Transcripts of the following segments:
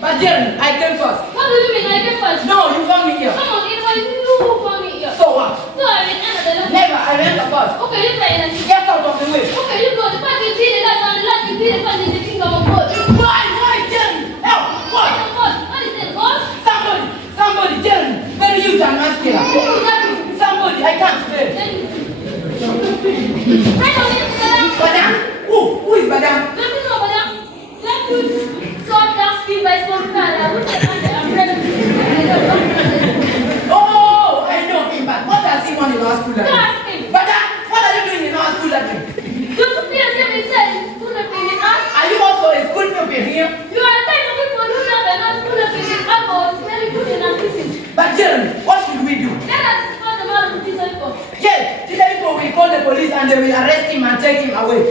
But Jeremy, I came first. What do you mean I came first? No, you found me here. Come on, it was you who found me here. So what? No, I mean another. Never, I enter first. Okay, you play and Get out of the way. okay, you go. The fact is, the last is the fact is the kingdom of God. Why, Jeremy? Help! What? What is it, God? Somebody, Jeremy. Very huge and muscular. Somebody, I can't play. Badam? Who is Badam? Let me know, Badam. Let me stop that speed by some Oh, I know him, but what does he want in our school? Ask him. Badam, what are you doing in our school? Are you also a school pupil here? You are telling people who are not school of it's very good in assisting. But Jeremy, what should we do? Let us call the man of Iteso. Yes, Iteso will call the police and they will arrest him and take him away.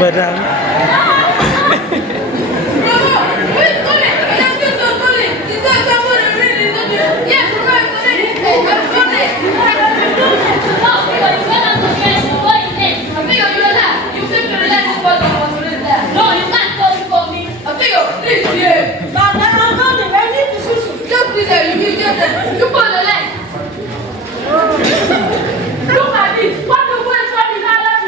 Badam. You put the leg. Look at this. What the world is in our life?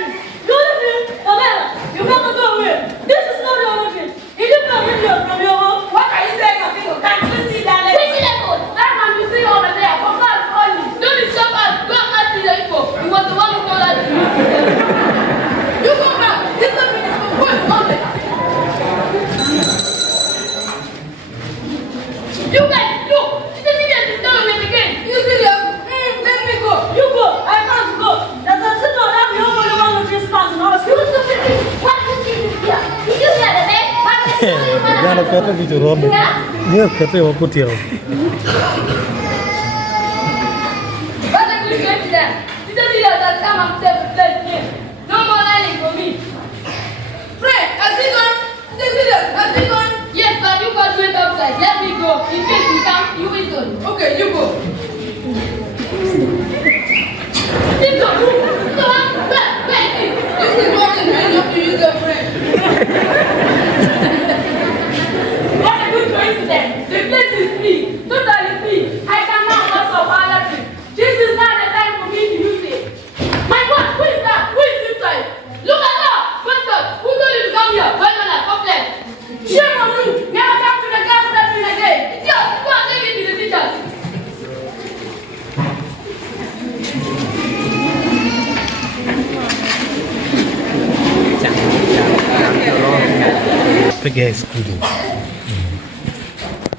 You can't go away. This is not your origin. You don't know from your home. What are you saying? Can't you see that? We see that code. That man you see over there. For God only. Don't disturb us. Go and ask the info. He was the one who told us to use it. You go back. This is for boys only. You guys, look. It's coming with again. You serious? Let me go. You go. I can't go. There's a sit on every only one of these fans. You stupid thing. What is this here? Did you hear the man? What is this? Gana kata gitu Robin. Dia kata yang aku tiap. What are you going to them? It's a video that come and say bless me. No more lying for me. Pray. Has he gone? Is it serious? Has he gone? Yes, but you first went outside. Let me go. In case you come, you whistle. Okay, you go. Sit down. This is what it means not to use your brain. What a good coincidence. The place is free. Totally free. I can now also follow it. This is not the time for me to use it. My God, who is that? Who is inside? Look at that. What's that? Who told you to come here? One minute. Okay. Shame on you. Never come to the gas station again. Yo, go and take it to the teachers.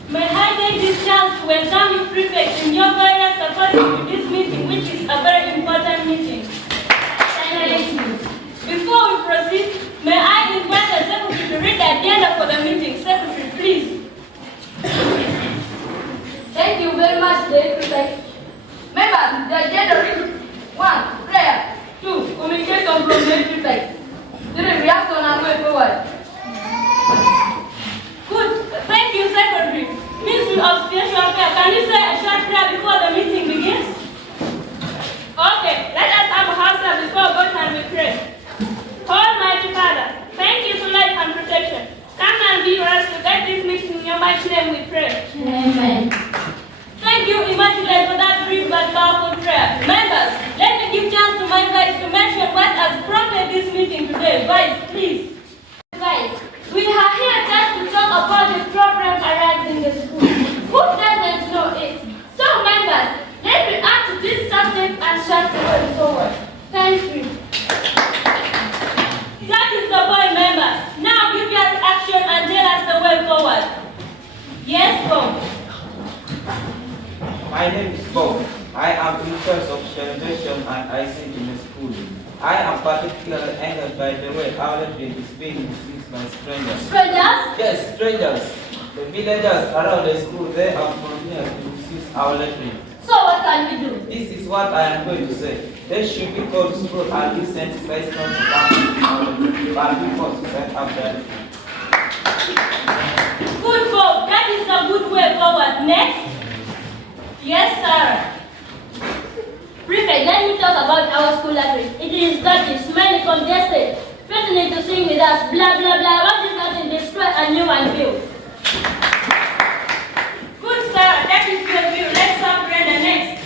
May I take this chance to welcome you prefects in your various supporting to this meeting, which is a very important meeting. Before we proceed, may I invite the secretary to read the agenda for the meeting. Secretary, please. Thank you very much, Dave. Members, the agenda reads 1. Prayer. 2. Communication from the prefects. 3. Reaction and way forward. Good. Thank you, Secretary. Ministry of Spiritual Affairs, can you say a short prayer before the meeting begins? Okay, let us have a house up before God and we pray. Almighty Father, thank you for life and protection. Come and be with us to guide this meeting in your mighty name we pray. Amen. Thank you, Immaculate, for that brief but powerful prayer. Members, let me give chance to my vice to mention what has prompted this meeting today. Vice, please. Guys, we are here just to talk about the problem arising in the school. Who doesn't know it? So, members, let me add to this subject and share the way forward. Thank you. That is the point, members. Now give your action and tell us the way forward. Yes, Bob. My name is Bob. I am in charge of sanitation and IC in the school. I am particularly angered by the way our library is being misused by strangers. Strangers? Yes, strangers. The villagers around the school, they are continuing to misuse our library. So what can we do? This is what I am going to say. They should be called to school and be sent to space to but before to set up their Good Bob, that is a good way forward. Next? Yes, Sarah. Prefect, let me talk about our school library. It is dirty, smelly, congested. Threatening to sing with us, blah, blah, blah. What is nothing, destroy a new one build. Good, Sarah, that is your view. Let's have Brenda next.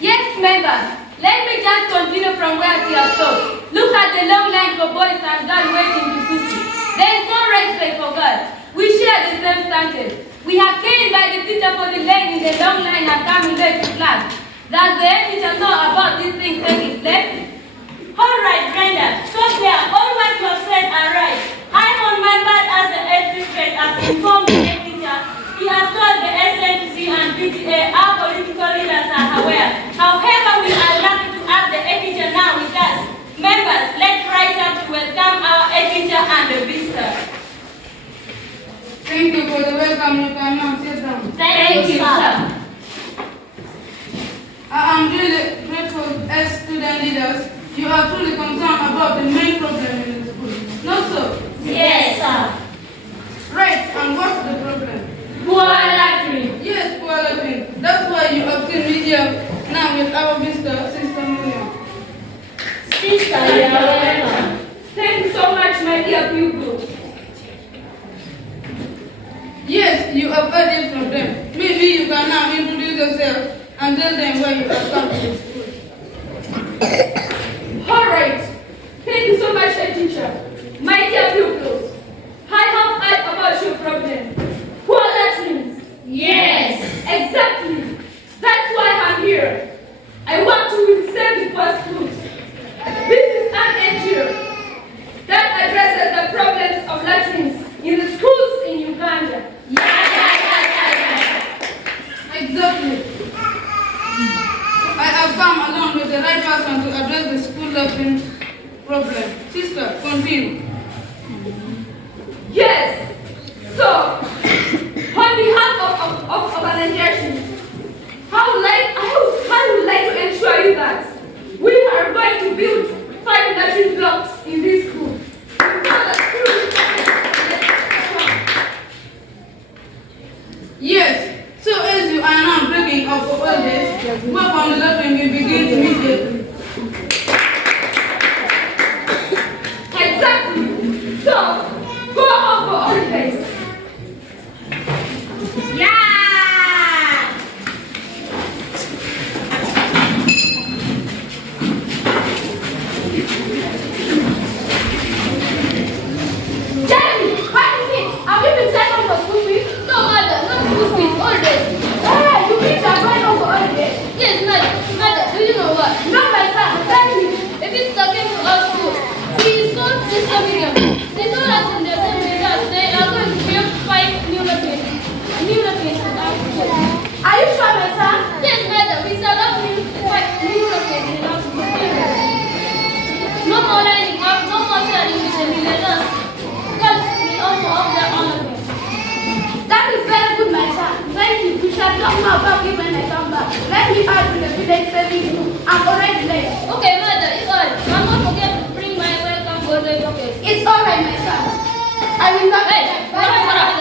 Yes, members. Let me just continue from where she has stopped. Look at the long line for boys and girls waiting to sushi. There is no respect for girls. We share the same standards. We are caned by the teacher for delaying in the long line and coming late to class. Does the head teacher know about these things taking place? All right, Brenda. Stop there. All what you have said are right. I, on my part as the head prefect, have informed the head teacher. He has told the SNC and PTA our political leaders are aware. However, we are lucky to have the head teacher now with us. Members, let's rise up to welcome our head teacher and the visitor. Thank you for the welcome. You can now sit down. Thank you, sir. I am really grateful as student leaders. You are truly concerned about the main problem in the school. No, sir? Yes, sir. Right, and what's the problem? Poor library. Yes, poor library. That's why you have seen me here now with our visitor, Sister Miriam. Sister, you are welcome. Thank you so much, my dear pupils. Yes, you have heard it from them. Maybe you can now introduce yourself and tell them why you have come to the school. All right. Thank you so much, head teacher. My dear pupils, I have heard about your problem. Poor latrines. Yes. Exactly. That's why I'm here. I want to save the poor schools. This is an NGO that addresses the problems of latrines in the schools in Uganda. Exactly. I have come along with the right person to address the school latrine problem. Sister, continue. Yes. So, on behalf of organizations, I would like to ensure you that we are going to build 5 latrine blocks in this school. Yes. So as you are now breaking up for all this, work on the latrine will begin immediately. Exactly. So, go on for all this. Yeah. Jeremy, what is it? Have you been sent home for school fees? No, mother, not school fees, all this. Hey, you mean you're going home for all this? Yes, mother, do you know what? No, my son, tell me. If it's talking to our school, she is called Sister Miriam. They told us in the assembly that they are going to build 5 new latrines in our school. Are you sure, my son? Yes, mother, we shall have 5 new latrines in our school. No more lining up, no more sharing with the millionaires. Girls will also have their own latrines. That is very good, my son. Thank you. We shall talk more about it when I come back. Let me add to the village saving room. I'm already late. Okay, mother, it's all. Mom, don't forget to bring my welcome birthday bucket. It's all right, my son. I will not. Hey,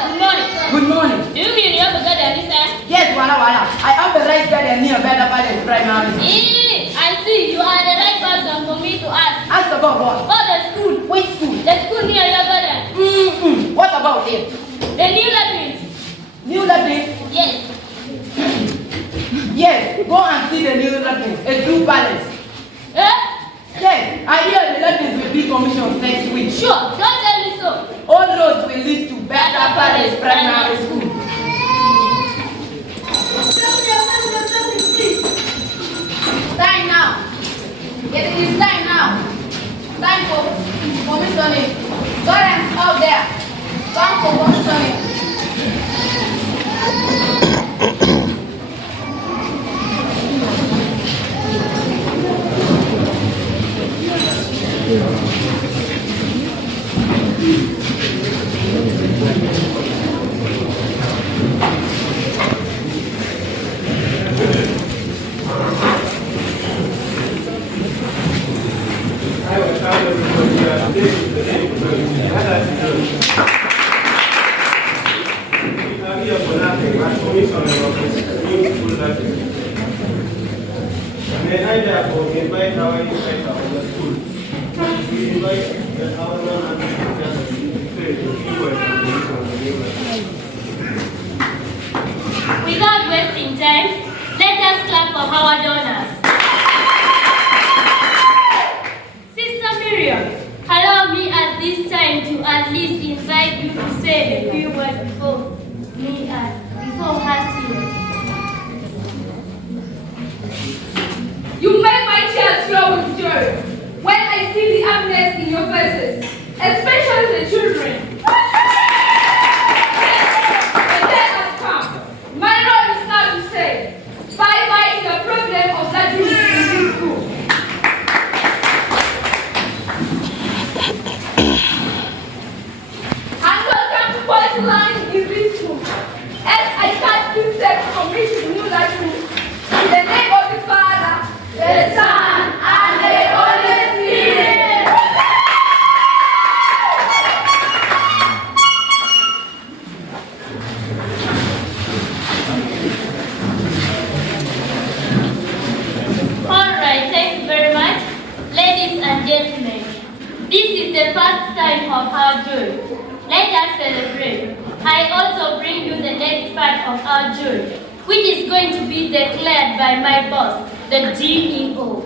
good morning. Good morning. Do you mean you have a garden, Lisa? Yes, Wala. I have the right garden near Better Palace Primary. I see. You are the right person for me to ask. Ask about what? Oh, the school. Which school? The school near your garden. What about it? The new latrines. New latrine? Yes. Yes, go and see the new latrine. A true palace. Eh? Yes, I hear the latrines will be commissioned next week. Sure. Don't tell me so. All roads will lead to Better Palace Primary School. Time now. It is time now. Time for commissioning. Parents out there. Come for commissioning. Without wasting time, let us clap for our donors. Sister Miriam, allow me at this time to at least invite you to say a few words before her speech. You make my tears flow with joy when I see the happiness in your faces, especially the children. The day has come. My role is now to say bye-bye to the problem of that in this school. And welcome to quality learning in this school. As I start this step from reaching new lessons, in the name of the Father, the Son, and the Holy Spirit. Alright, thank you very much. Ladies and gentlemen, this is the first time of our joy. Let us celebrate. I also bring you the next part of our joy, which is going to be declared by my boss, the GEO.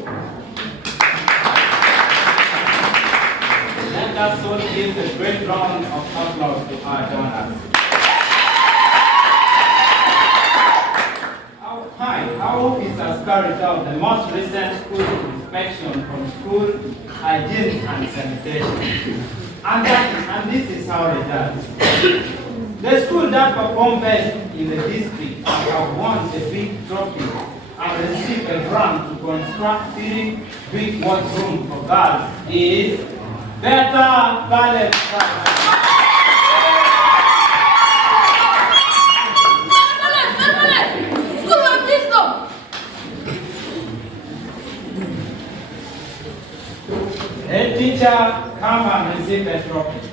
Let us all give a great round of applause to our donors. Our office has carried out the most recent school inspection from school hygiene and sanitation. And this is how it does. The school that performed best in the district have won the big trophy and received a grant to construct 3 big washrooms for girls is Better Ballet. Head teacher, come and receive a trophy.